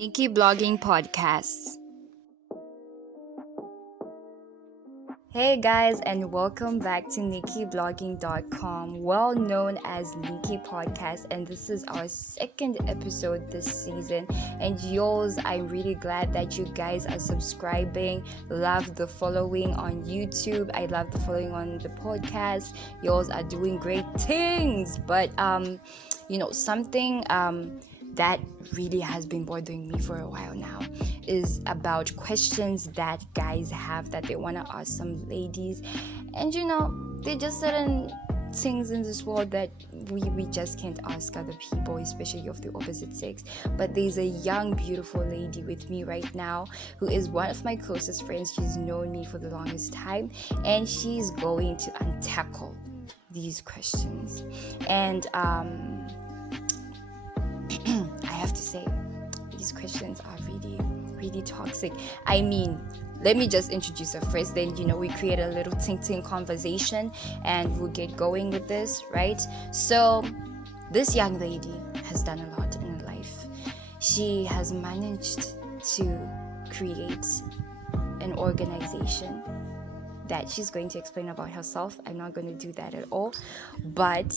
Nicky Blogging Podcasts. Hey guys, and welcome back to nickyblogging.com, well known as Nicky Podcast, and this is our second episode this season. And yours, I'm really glad that you guys are subscribing. Love the following on YouTube. I love the following on the podcast. Yours are doing great things. But something that really has been bothering me for a while now is about questions that guys have that they want to ask some ladies, and they just certain things in this world that we just can't ask other people, especially of the opposite sex. But there's a young beautiful lady with me right now who is one of my closest friends. She's known me for the longest time, and she's going to untackle these questions. And I have to say, these questions are really, really toxic. I mean, let me just introduce her first, then we create a little ting conversation and we'll get going with this, right? So this young lady has done a lot in her life. She has managed to create an organization that she's going to explain about herself. I'm not going to do that at all, but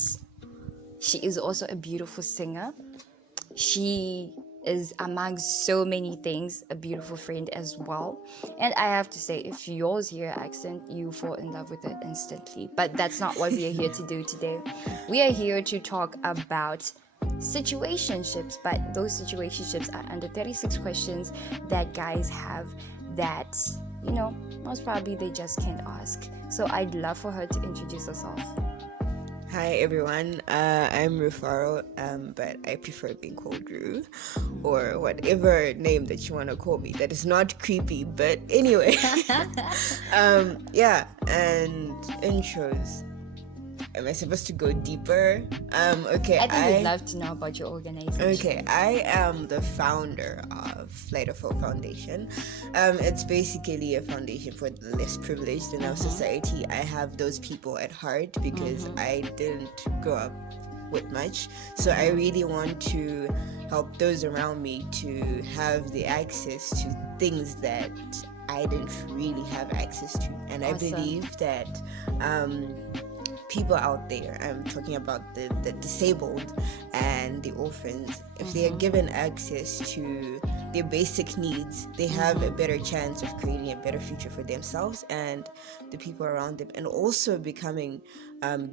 she is also a beautiful singer. She is, among so many things, a beautiful friend as well. And I have to say, if yours hear her accent, you fall in love with it instantly. But that's not what we are here to do today. We are here to talk about situationships, but those situationships are under 36 questions that guys have that, most probably they just can't ask. So I'd love for her to introduce herself. Hi everyone, I'm Rufaro, but I prefer being called Rue, or whatever name that you want to call me. That is not creepy, but anyway. And intros. Am I supposed to go deeper? Okay. I think we'd love to know about your organization. Okay, I am the founder of Flight of Hope Foundation. It's basically a foundation for the less privileged in our society. I have those people at heart because I didn't grow up with much. So I really want to help those around me to have the access to things that I didn't really have access to. And I believe that people out there, I'm talking about the disabled and the orphans, if they are given access to their basic needs, they have a better chance of creating a better future for themselves and the people around them, and also becoming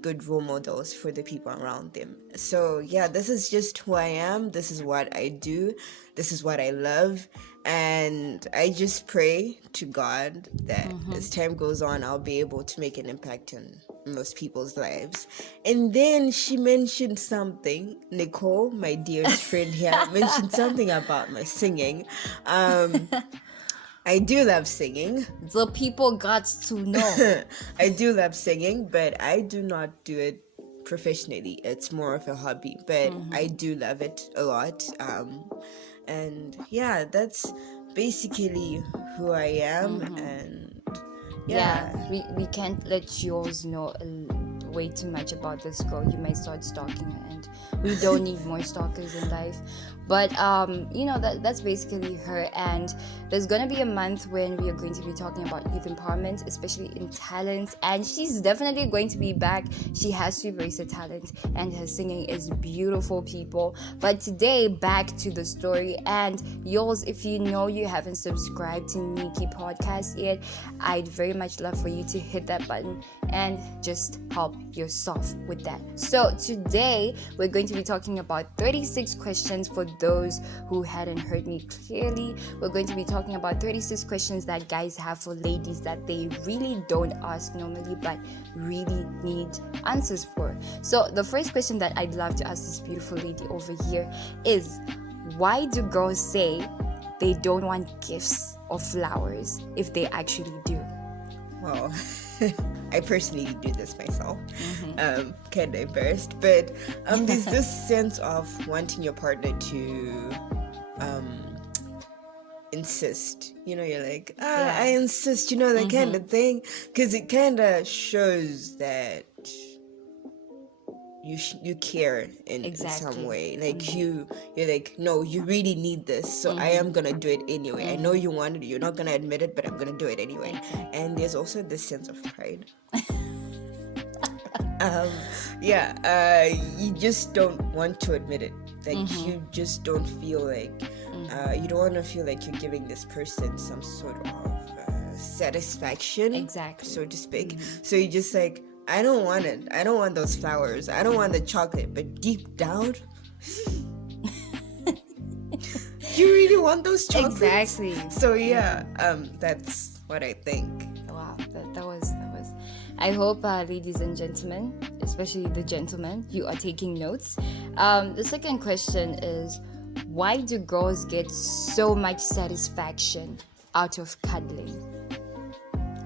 good role models for the people around them. So yeah, this is just who I am. This is what I do. This is what I love. And I just pray to God that as time goes on, I'll be able to make an impact on most people's lives. And then she mentioned something, Nicole, my dearest friend here, mentioned something about my singing. I do love singing. The people got to know. I do love singing, but I do not do it professionally. It's more of a hobby, but I do love it a lot. And yeah, that's basically who I am. And we can't let yours know way too much about this girl. You might start stalking her, and we don't need more stalkers in life. But that's basically her. And there's gonna be a month when we are going to be talking about youth empowerment, especially in talent, and she's definitely going to be back. She has to embrace her talent, and her singing is beautiful, people. But today, back to the story. And yours, if you haven't subscribed to Nicky Podcast yet, I'd very much love for you to hit that button and just help yourself with that. So today we're going to be talking about 36 questions. For those who hadn't heard me clearly, we're going to be talking about 36 questions that guys have for ladies that they really don't ask normally but really need answers for. So the first question that I'd love to ask this beautiful lady over here is, why do girls say they don't want gifts or flowers if they actually do? Well, I personally do this myself. Kind of embarrassed, but there's this sense of wanting your partner to insist. You're like, I insist, that kind of thing, because it kind of shows that you care in some way. Like you're like, no, you really need this, so I am gonna do it anyway. I know you want it, you're not gonna admit it, but I'm gonna do it anyway. And there's also this sense of pride. You just don't want to admit it. Like you just don't feel like you don't want to feel like you're giving this person some sort of satisfaction, so to speak. So you're just like, I don't want it. I don't want those flowers. I don't want the chocolate. But deep down, you really want those chocolates. Exactly. So that's what I think. Wow, that was. I hope, ladies and gentlemen, especially the gentlemen, you are taking notes. The second question is, why do girls get so much satisfaction out of cuddling?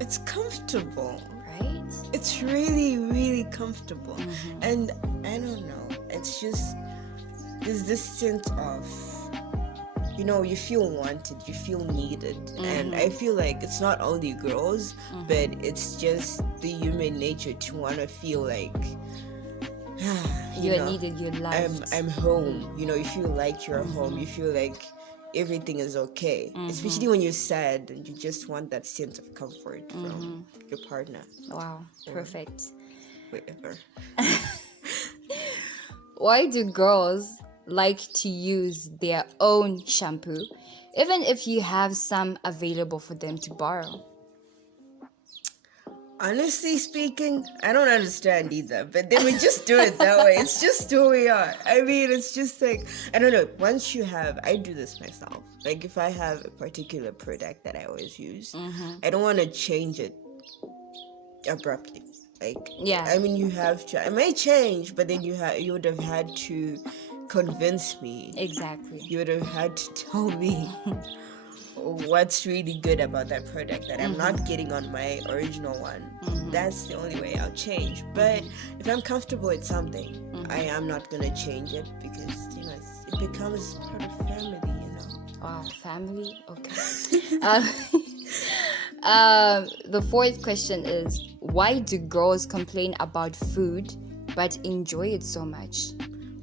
It's comfortable. Right? It's really, really comfortable. And I don't know, it's just, there's this sense of, you feel wanted, you feel needed. And I feel like it's not only girls, but it's just the human nature to want to feel like, you're needed, you're loved. I'm home. You feel like you're home. You feel like everything is okay, especially when you're sad and you just want that sense of comfort from your partner. Wow, perfect. Whatever. Why do girls like to use their own shampoo, even if you have some available for them to borrow? Honestly speaking, I don't understand either, but then we just do it that way. It's just who we are. I mean, it's just like, I don't know, I do this myself. Like if I have a particular product that I always use, I don't want to change it abruptly. Like, I mean, you have to, I may change, but then you would have had to convince me. Exactly. You would have had to tell me what's really good about that product that I'm not getting on my original one. That's the only way I'll change. But if I'm comfortable with something, I am not gonna change it because it becomes part of family. Wow, family. Okay. The fourth question is, why do girls complain about food but enjoy it so much?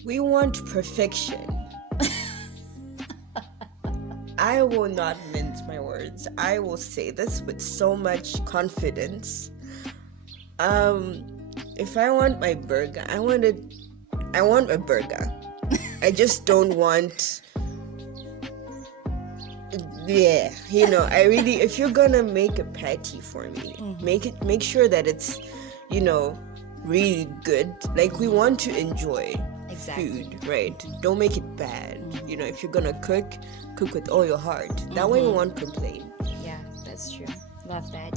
We want perfection. I will not mince my words. I will say this with so much confidence. If I want my burger, I want a burger. I just don't want. I really. If you're gonna make a patty for me, make sure that it's, really good. Like we want to enjoy food, right? Don't make it bad. If you're gonna cook with all your heart. That way we won't complain. Yeah, that's true. Love that.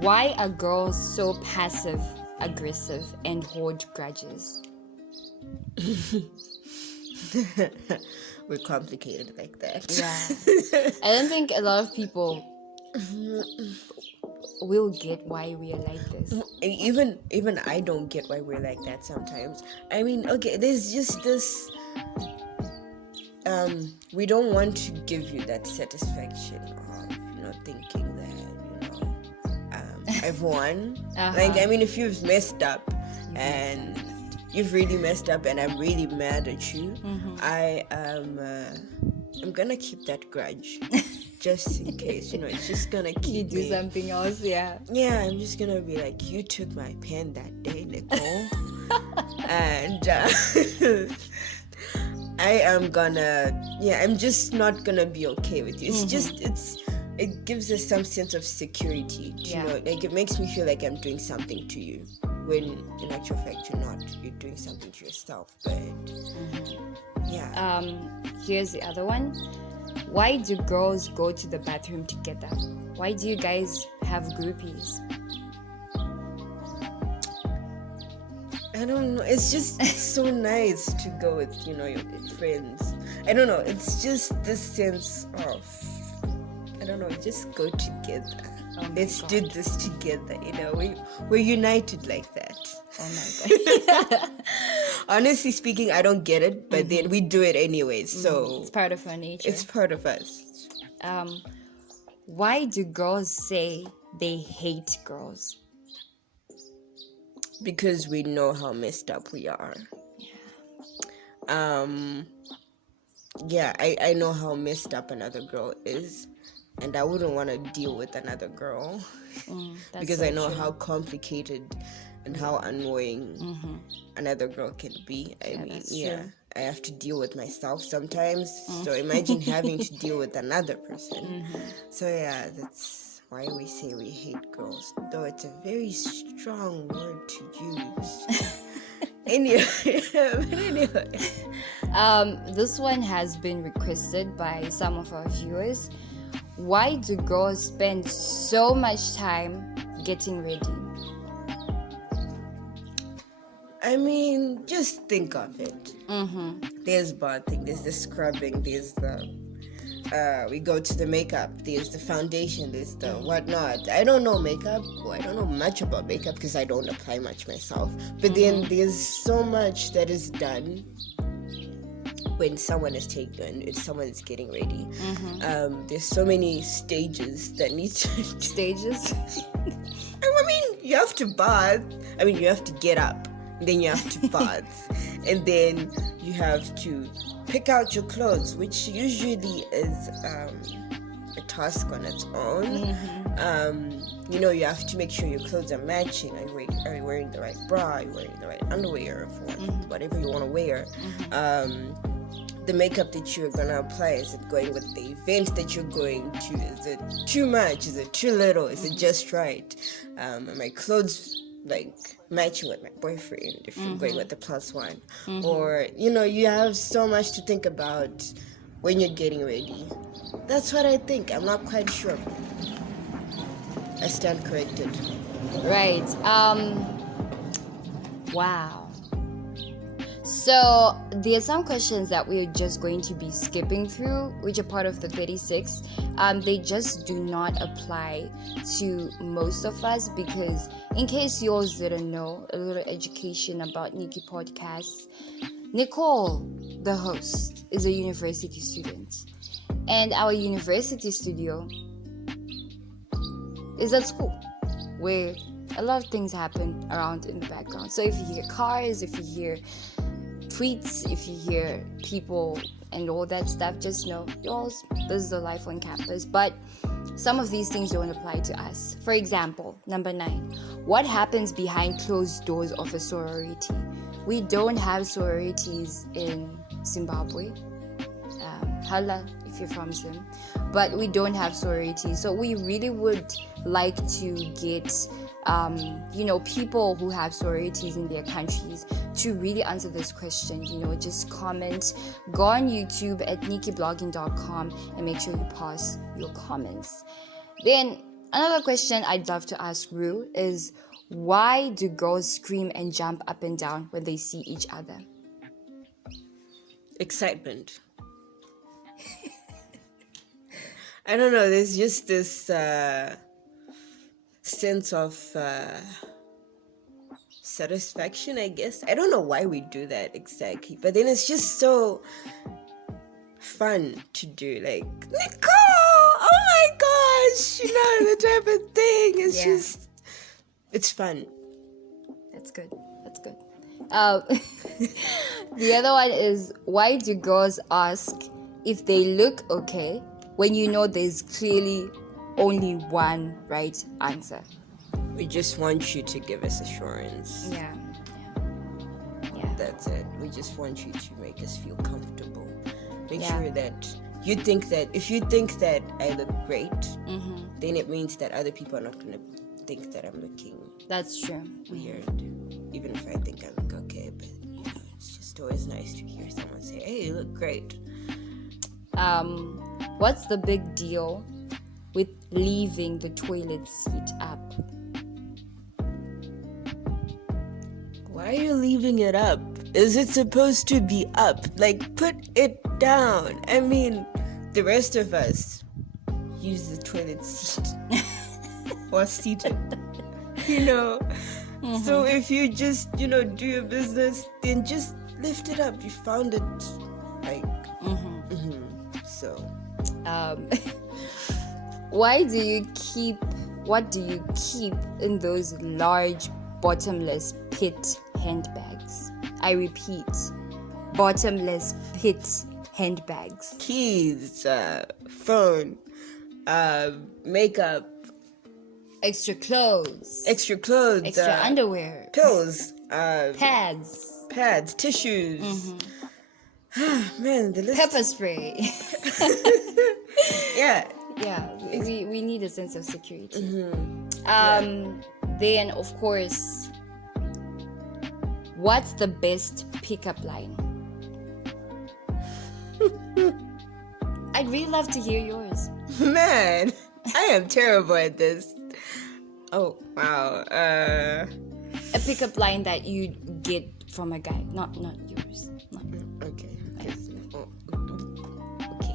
Why are girls so passive aggressive and hold grudges? We're complicated like that. Yeah. I don't think a lot of people will get why we are like this. Even I don't get why we're like that sometimes. I mean, okay, there's just this we don't want to give you that satisfaction of thinking that I've won. Like, I mean, if you've messed up and you've really messed up and I'm really mad at you, I'm gonna keep that grudge just in case, it's just gonna keep you do something else. Yeah, I'm just gonna be like, you took my pen that day, Nicole. And I'm just not gonna be okay with you. It's just it gives us some sense of security to know, like it makes me feel like I'm doing something to you, when in actual fact you're not. You're doing something to yourself. But here's the other one. Why do girls go to the bathroom together? Why do you guys have groupies? I don't know. It's just so nice to go with, your friends. I don't know. It's just this sense of, I don't know, just go together. Let's do this together. We're united like that. Oh my God. Honestly speaking, I don't get it, but then we do it anyways. So it's part of our nature. It's part of us. Why do girls say they hate girls? Because we know how messed up we are. I know how messed up another girl is, and I wouldn't want to deal with another girl because so I know true. how complicated and how annoying another girl can be. I mean, true. I have to deal with myself sometimes, so imagine having to deal with another person. So yeah, that's why we say we hate girls, though it's a very strong word to use. Anyway, this one has been requested by some of our viewers. Why do girls spend so much time getting ready? I mean, just think of it. There's bathing, there's the scrubbing, there's the we go to the makeup, there's the foundation, there's the whatnot. I don't know makeup, I don't know much about makeup because I don't apply much myself. But then there's so much that is done when someone is someone is getting ready. There's so many stages that need to Stages? I mean, you have to bath. I mean, you have to get up. Then you have to bath. And then you have to pick out your clothes, which usually is a task on its own. You have to make sure your clothes are matching. Are you wearing the right bra? Are you wearing the right underwear for whatever you want to wear? The makeup that you're gonna apply, is it going with the event that you're going to? Is it too much? Is it too little? Is it just right? Are my clothes like matching with my boyfriend if you're going with the +1? Or you have so much to think about when you're getting ready. That's what I think. I'm not quite sure. I stand corrected. Right. Wow. So there are some questions that we're just going to be skipping through, which are part of the 36. They just do not apply to most of us because, in case yours didn't know, a little education about Nicky podcasts. Nicole, the host, is a university student, and our university studio is at school, where a lot of things happen around in the background. So if you hear cars, if you hear tweets, if you hear people and all that stuff, just know this is the life on campus. But some of these things don't apply to us. For example, number 9, what happens behind closed doors of a sorority? We don't have sororities in Zimbabwe. Hala if you're from Zim, but we don't have sororities. So we really would like to get people who have sororities in their countries to really answer this question. Just comment, go on YouTube at nickyblogging.com and make sure you pass your comments. Then another question I'd love to ask RUE is, why do girls scream and jump up and down when they see each other? Excitement. I don't know, there's just this sense of satisfaction, I guess. I don't know why we do that exactly, but then it's just so fun to do. Like, Nicole, oh my gosh, the type of thing. It's it's fun. That's good. The other one is, why do girls ask if they look okay when there's clearly only one right answer? We just want you to give us assurance. Yeah. That's it. We just want you to make us feel comfortable. Make sure that you think that if you think that I look great, then it means that other people are not going to think that I'm looking That's true. weird, even if I think I look okay. But it's just always nice to hear someone say, "Hey, you look great." What's the big deal with leaving the toilet seat up? Why are you leaving it up? Is it supposed to be up? Like, put it down. I mean, the rest of us use the toilet seat or seated, So if you just, do your business, then just lift it up. You found it, like, so. What do you keep in those large bottomless pit handbags. I repeat, bottomless pit handbags. Keys, phone, makeup, Extra clothes. extra clothes, Extra underwear. pills, Pads. tissues. Man, the list. Pepper spray. Yeah. Yeah, we need a sense of security. Mm-hmm. Then, of course, what's the best pickup line? I'd really love to hear yours. Man, I am terrible at this. Oh, wow. A pickup line that you get from a guy, not yours. Not. Okay. Okay.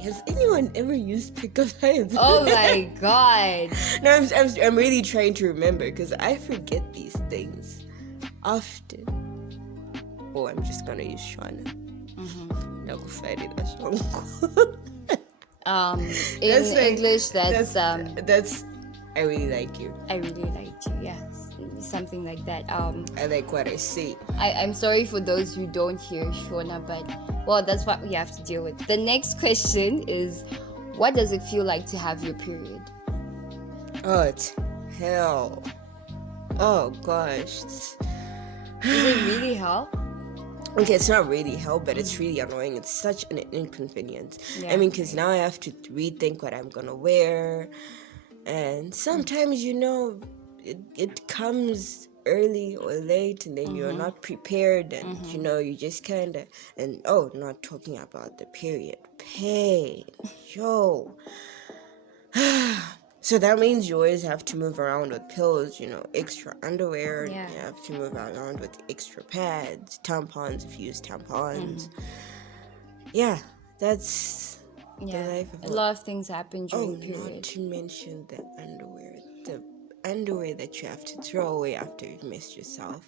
Has anyone ever used pickup lines? Oh my god. No, I'm really trying to remember because I forget these things often. Oh, I'm just gonna use Shwana. Nakufari na shongo. In That's like- English, that's I really like you. I really liked you. Yeah, something like that. I like what I see. I'm sorry for those who don't hear Shona, but well, that's what we have to deal with. The next question is, what does it feel like to have your period? Oh, it's hell. Oh gosh. Is it really hell? Okay, it's not really hell, but it's really annoying. It's such an inconvenience. Yeah. I mean, because now I have to rethink what I'm gonna wear, and sometimes it comes early or late, and then you're not prepared, and you just kind of not talking about the period pain, yo. So that means you always have to move around with pills, extra underwear. Yeah. You have to move around with extra pads, tampons if you use tampons. Yeah, that's the life of A lot of things happen during not period. to mention the underwear that you have to throw away after you've missed yourself.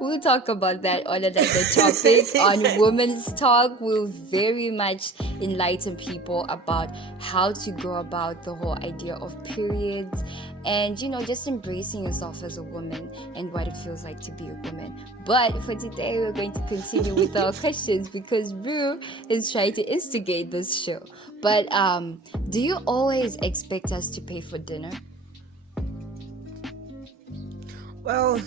We'll talk about that on another topic. On Women's Talk, we'll very much enlighten people about how to go about the whole idea of periods and, just embracing yourself as a woman and what it feels like to be a woman. But for today, we're going to continue with our questions because RUE is trying to instigate this show. But do you always expect us to pay for dinner? Well,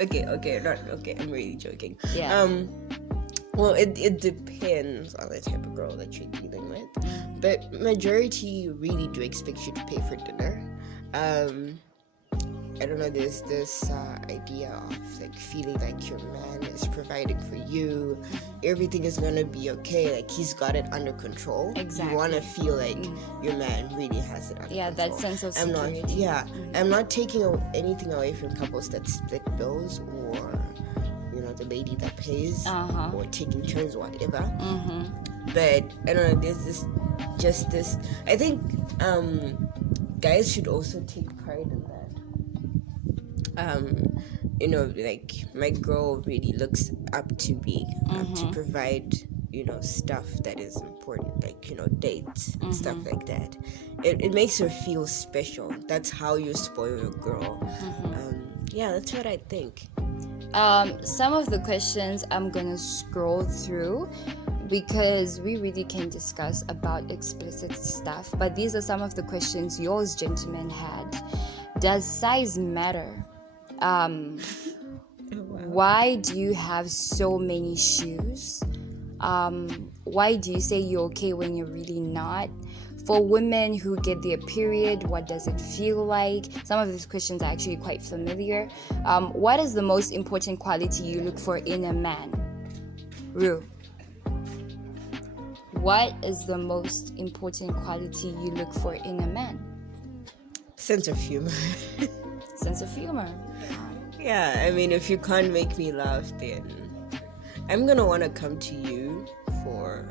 okay, I'm really joking. Yeah. Well, it depends on the type of girl that you're dealing with, but majority really do expect you to pay for dinner. I don't know, there's this idea of like feeling like your man is providing for you, everything is gonna be okay, like he's got it under control. Exactly. You want to feel like your man really has it under control. That sense of security. I'm not taking anything away from couples that split bills or the lady that pays or taking turns or whatever. But I don't know, there's this I think guys should also take pride in that. Like my girl really looks up to me to provide stuff that is important, like dates and stuff like that. It makes her feel special. That's how you spoil your girl. That's what I think. Some of the questions I'm gonna scroll through because we really can discuss about explicit stuff, but these are some of the questions yours, gentlemen, had. Does size matter? Why do you have so many shoes? Why do you say you're okay when you're really not? For women who get their period, what does it feel like? Some of these questions are actually quite familiar. What is the most important quality you look for in a man? RUE. What is the most important quality you look for in a man? Sense of humor. Sense of humor. Yeah, I mean, if you can't make me laugh, then I'm gonna want to come to you for,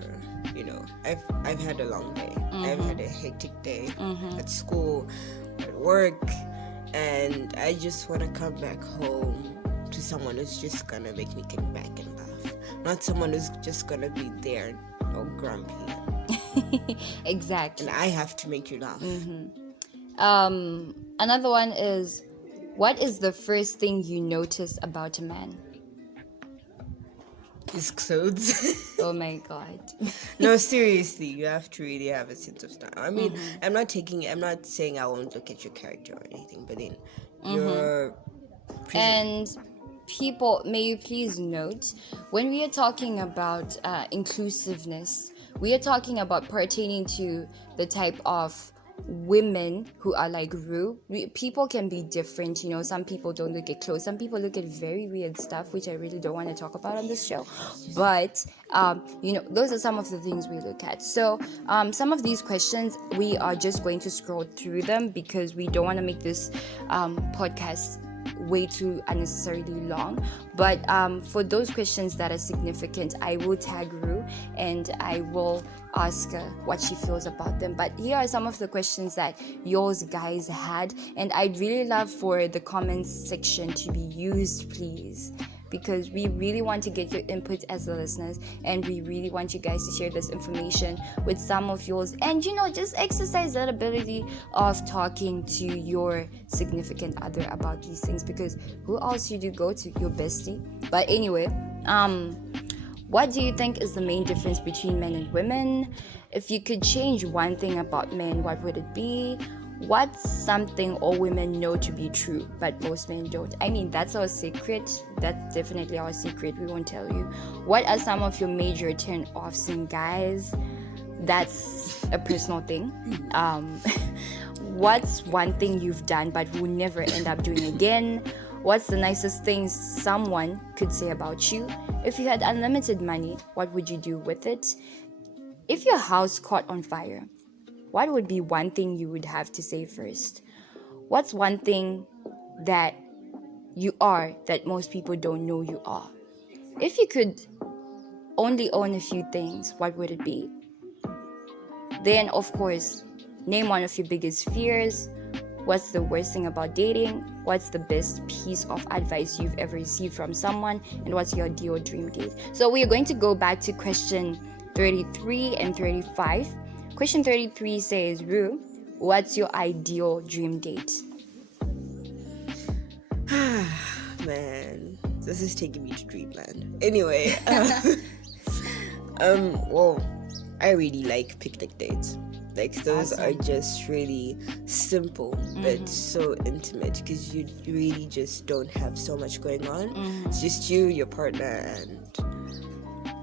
I've had a long day. I've had a hectic day at school, at work, and I just want to come back home to someone who's just gonna make me kick back and laugh. Not someone who's just gonna be there, grumpy, Exactly. and I have to make you laugh. Another one is, what is the first thing you notice about a man? His clothes. Oh my god. No, seriously, you have to really have a sense of style. I mean, I'm not saying I won't look at your character or anything, but then your And people, may you please note, when we are talking about inclusiveness, we are talking about pertaining to the type of women who are like RUE. People can be different, some people don't look at clothes, some people look at very weird stuff, which I really don't want to talk about on this show, but those are some of the things we look at. So some of these questions, we are just going to scroll through them because we don't want to make this podcast way too unnecessarily long, but for those questions that are significant, I will tag RUE and I will ask her what she feels about them. But here are some of the questions that yours guys had, and I'd really love for the comments section to be used, please, because we really want to get your input as the listeners, and we really want you guys to share this information with some of yours, and just exercise that ability of talking to your significant other about these things, because who else should you go to? Your bestie. But anyway, what do you think is the main difference between men and women? If you could change one thing about men, what would it be? What's something all women know to be true, but most men don't? I mean, that's our secret. That's definitely our secret. We won't tell you. What are some of your major turn-offs in guys? That's a personal thing. What's one thing you've done but will never end up doing again? What's the nicest thing someone could say about you? If you had unlimited money, what would you do with it? If your house caught on fire, what would be one thing you would have to say first? What's one thing that you are that most people don't know you are? If you could only own a few things, what would it be? Then, of course, name one of your biggest fears. What's the worst thing about dating? What's the best piece of advice you've ever received from someone? And what's your ideal dream date? So we are going to go back to question 33 and 35. Question 33 says, RUE, what's your ideal dream date? Man, this is taking me to dreamland. Anyway, well, I really like picnic dates. Like, those Awesome. are just really simple, but so intimate, because you really just don't have so much going on. It's just you, your partner, and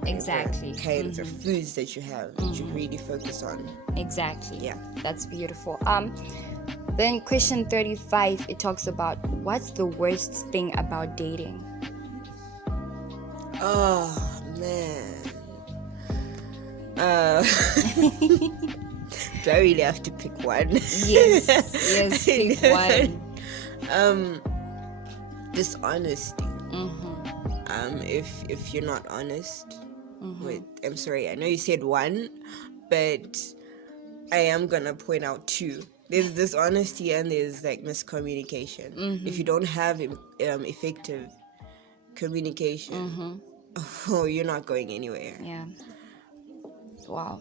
Exactly. kinds of foods that you have that you really focus on. Exactly. Yeah. That's beautiful. Then question 35, it talks about what's the worst thing about dating? Oh man. Do I really have to pick one? Yes, pick one. Dishonesty. If you're not honest with, I'm sorry, I know you said one, but I am gonna point out two. There's dishonesty and there's like miscommunication. If you don't have effective communication, oh, you're not going anywhere. Yeah. Wow.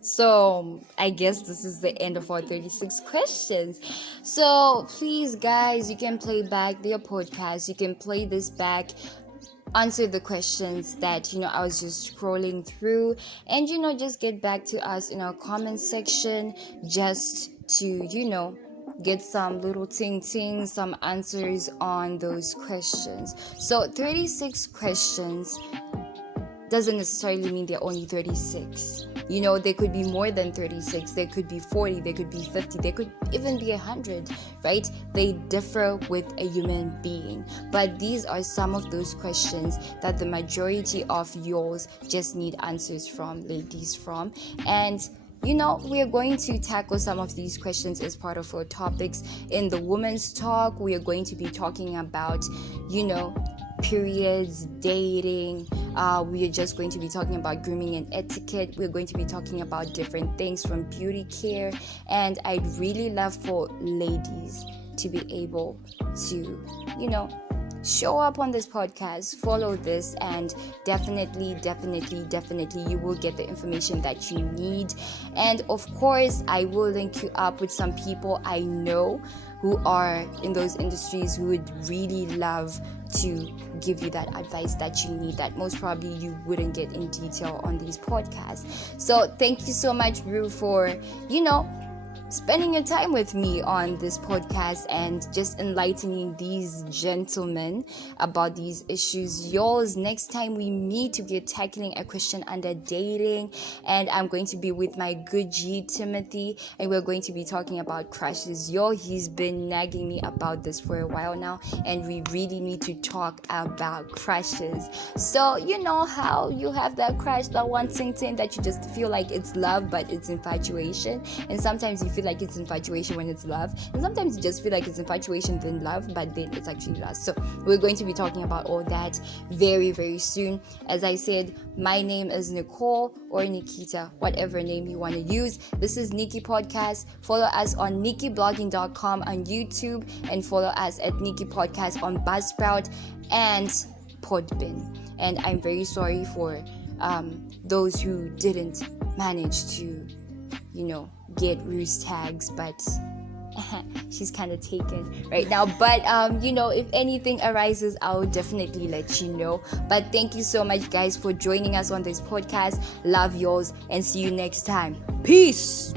So I guess this is the end of our 36 questions. So please, guys, you can play back their podcast. You can play this back, answer the questions that I was just scrolling through, and just get back to us in our comment section, just to get some little ting some answers on those questions. So 36 questions doesn't necessarily mean they're only 36. They could be more than 36, they could be 40, they could be 50, they could even be 100, right? They differ with a human being. But these are some of those questions that the majority of yours just need answers from, ladies from. And we are going to tackle some of these questions as part of our topics. In the Women's Talk, we are going to be talking about, periods, dating. We are just going to be talking about grooming and etiquette. We're going to be talking about different things from beauty care. And I'd really love for ladies to be able to, show up on this podcast, follow this, and definitely you will get the information that you need. And of course, I will link you up with some people I know who are in those industries who would really love to give you that advice that you need, that most probably you wouldn't get in detail on these podcasts. So thank you so much, RUE, for spending your time with me on this podcast and just enlightening these gentlemen about these issues. Yours, next time we meet, we're tackling a question under dating, and I'm going to be with my good G Timothy, and we're going to be talking about crushes. He's been nagging me about this for a while now, and we really need to talk about crushes. So you know how you have that crush, that one thing that you just feel like it's love, but it's infatuation, and sometimes you feel like it's infatuation when it's love, and sometimes you just feel like it's infatuation then love, but then it's actually lust. So we're going to be talking about all that very, very soon. As I said, my name is Nicole or Nikita, whatever name you want to use. This is Nicky Podcast. Follow us on nickyblogging.com on YouTube, and follow us at Nicky Podcast on Buzzsprout and Podbean. And I'm very sorry for those who didn't manage to get RUE's tags, but she's kind of taken right now. But if anything arises, I'll definitely let you know. But thank you so much, guys, for joining us on this podcast. Love yours, and see you next time. Peace.